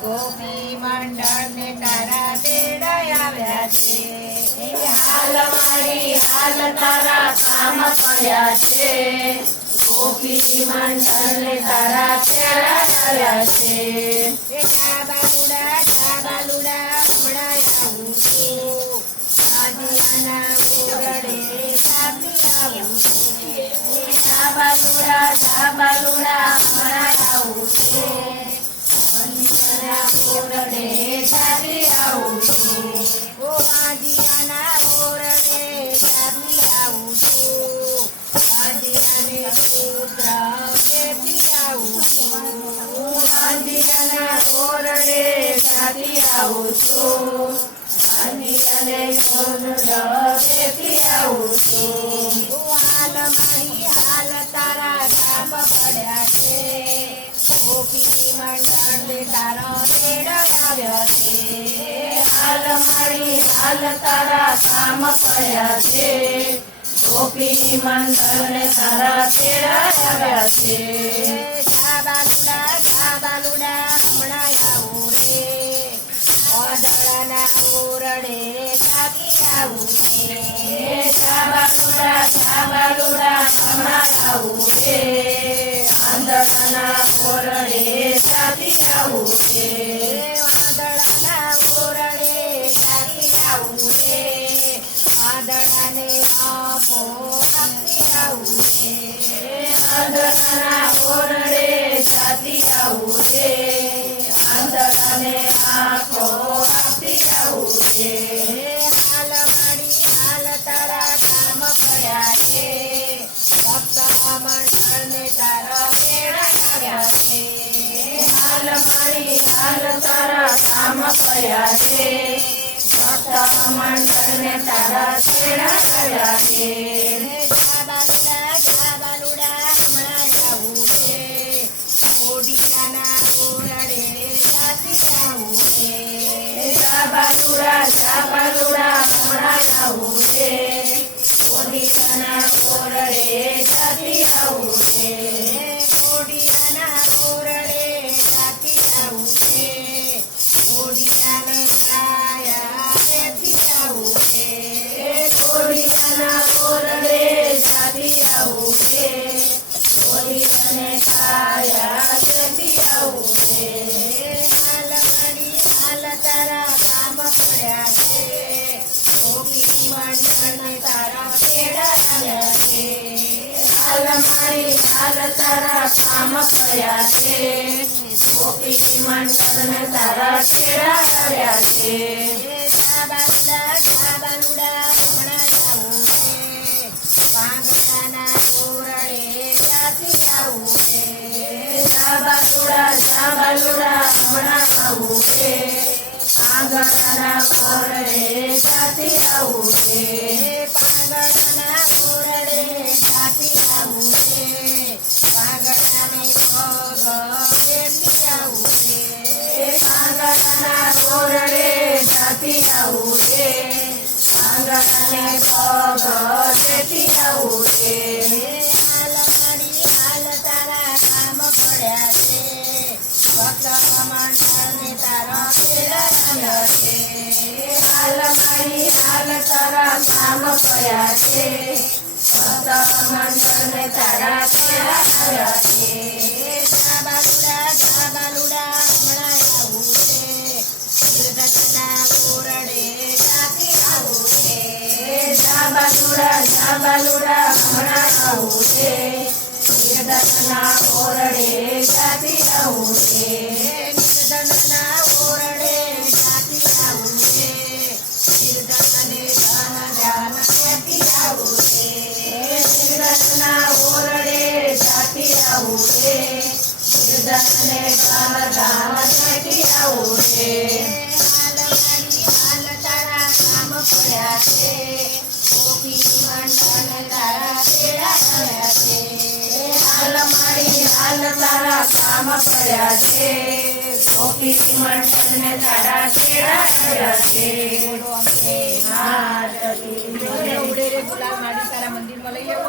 ગોપી મંડળ ને તારા તેડા આવ્યા છે હાલ મારી હાલ તારા કામ પડ્યા છે ગોપી મંડળ ને તારા તેડા આવ્યા છે બાલુડા હમણાં આવું છું આદિયાના ઓરડે સાથી આવું છું બાલુડા હમણાં આવું છું ઓરડે સાથી આવું છું ઓ આદિયાના ઓરડે સાથી આવું છું આદિયાને પુત્ર બેટી આવું છું આદિયાના ઓરડે સાથી આવું છું આદિયાને પુત્ર બેટી આવું છું હાલ મારી હાલ તારા કામ પડ્યા છે ગોપી મંડળ તારો તેડો આવ્યો છે હાલ મારી હાલ તારા કામ પડ્યા છે ગોપી મંડળ ને તારા તેડા આવ્યા છે બાલુડા હમણાં આવું રે ઓદળના ઓરડે સાથી આવું રે બાલુડા હમણાં આવું રે આંધળાના ઓરડે સાથી આવું રે વાદળના ઓરડે સાથી આવું રે વાદળાને આપો આપી આવું રે આંધળાના ઓરડે સાથી આવું રે આંધળાને આંખો આપી આવું રે હાલ મારી હાલ તારા કામ પડ્યા છે ભક્ત મંડળને તારા તેડા આવ્યા છે હાલ મારી હાલ તારા કામ પડ્યા છે ભક્ત મંડળને તારા તેડા આવ્યા છે બાલુડા હમણાં આવું છે ઓડિયાના ઓરડે સાથી આવું છે બાલુડા હમણાં આવું છે ઓડિયાના ઓરડે સાથી આવું છે ઓડિયાના ઓરડે સાથી આવું છે ઓડિયાને છાયા બેઠી આવું છે ઓડિયાના ઓરડે સાથી આવું છે ઓડિયાને છાયા બેઠી આવું છે હાલ મારી હાલ તારા કામ પડ્યા છે ગોપી મંડળને તારા તેડા આવ્યા છે હાલ મારી હાલ તારા કામ પડ્યા છે ગોપી મંડળને તારા તેડા આવ્યા છે બાલુડા હમણાં આવું છે પાંગડાના ઓરડે સાથી આવું છે બાલુડા હમણાં આવું છે આંગણાના ઓરડે સાથી આવું છે પાંગડાના ઓરડે સાથી આવું છે પાંગડાને પગ બેઠી આવું છે આંગણાના ઓરડે સાથી આવું છે આંગણાને પગ બેઠી આવું છે હાલ મારી હાલ તારા કામ પડ્યા છે ભક્ત મંડળને તારા તેડા આવ્યા છે હાલ મારી હાલ તારા કામ પડ્યા છે ભક્ત મંડળને તારા તેડા આવ્યા છે બાલુડા હમણાં આવું છે કીર્તનના ઓરડે સાથી આવું છે બાલુડા હમણાં આવું છે કીર્તનના ઓરડે સાથી આવું છે કીર્તનના ઓરડે સાથી આવું છે કીર્તનને ધન બેઠી આવું છે કીર્તનના ઓરડે સાથી આવું છે કીર્તનને ગામ બેઠી આવું છે હાલ મારી હાલ તારા કામ પડ્યા છે ગોપી મંડળને તારા તેડા આવ્યા છે હાલ મારી હાલ તારા કામ પડ્યા છે ગોપી મંડળને તારા તેડા આવ્યા છે બોલો અંબે માત કી જય. ઉડે રે ગુલાબ માડી તારા મંદિરમાં લઈ આવો.